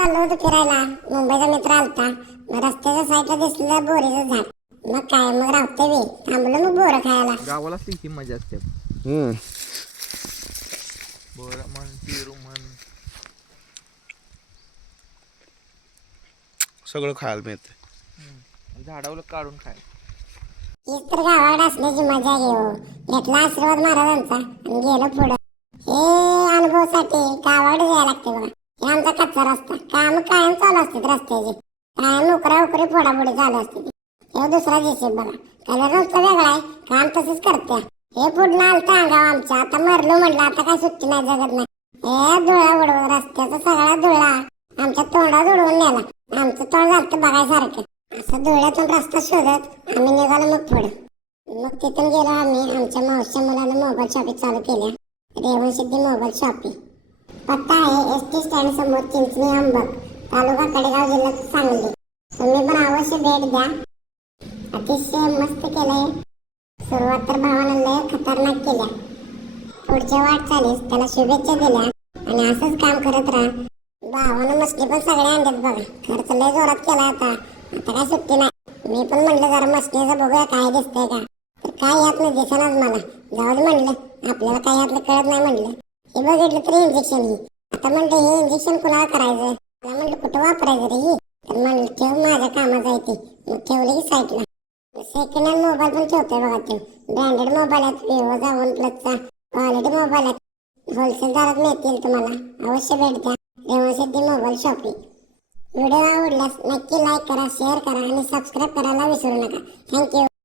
चाललो होतो फिरायला. मुंबईचा मित्र आलता. मग रस्त्याच्या साईडला दिसलेलं बोरीचं झाड. मग काय मग राहते बे थांबलो मग बोरं खायला. गावाला असली की मजा असते. हम्म. बोरं म्हण, पेरू म्हण. सगळं खायला मिळते. झाडावलं काढून खाय. हीच तर गावाकडे असल्याची मजा घेऊ. घेतला आशीर्वाद महाराजांचा आणि गेलो पुढं. हे अनुभवासाठी गावाकडे जायला लागते बघा. हे आमचा कच्चा रस्ता. काम कायम चालू असतात रस्त्याचे. कायम उकरा उकरी फोडाफोडी चालू असते. हे दुसरा जेसीब बघा. कलर नुसता वेगळा आहे. काम तसंच करते. हे पुढलं आलतं अंगाव आमच्या. आता मरलो म्हटलं आता काय सुट्टी नाही जगत नाही. हे धुळा उडवून रस्त्याचा सगळा धुळा आमच्या तोंडात उडवून नेला. आमचं तोंड झालं बघायसारखं. असं धुळ्यातून रस्ता शोधत आम्ही निघालो मग पुढं. मग तिथून गेलो आम्ही. आमच्या मावशीच्या मुलानं मोबाईल शॉपिंग चालू केल्या. रेवण सिद्धी मोबाईल शॉपिंग. पत्ता आहे एसटी स्टँड समोर चिंचणी अंबक, तालुका कडेगाव, जिल्हा सांगली. तुम्ही पण अवश्य भेट द्या. अतिशय मस्त केलंय. सुरुवात तर भावानं लय खतरनाक केल्या. पुढच्या वाटचालीस त्याला शुभेच्छा दिल्या आणि असंच काम करत राहा. भावानं मस्ती पण सगळे आणल्यात बघा. खर्च लय जोरात केला आता. आता काय सुट्टी नाही. मी पण म्हणलं जरा मस्तीचं बघूया काय दिसतंय का. तर काय यातनं दिसेनाच मला. जाऊ दे म्हणलं आपल्याला काय यातलं कळत नाही म्हणलं. हे बघितलं तरी इंजेक्शन ही. आता म्हणलं हे इंजेक्शन कुणाला करायचं. मला म्हणलं कुठं वापरायचं रे ही. तर म्हणलं ठेव माझ्या कामाचं आहे ते. मग ठेवलं की साईडला. सेकंड हँड मोबाईल पण ठेवतोय बघा ते. ब्रँडेड मोबाईल आहेत. विवोचा वन प्लसचा क्वालिटी मोबाईल आहेत. होलसेल दरात मिळतील तुम्हाला. अवश्य भेट द्या. रेवण सिद्धी मोबाईल शॉपिंग. व्हिडिओ आवडल्यास नक्की लाईक करा, शेअर करा आणि सबस्क्राईब करायला विसरू नका. थँक्यू.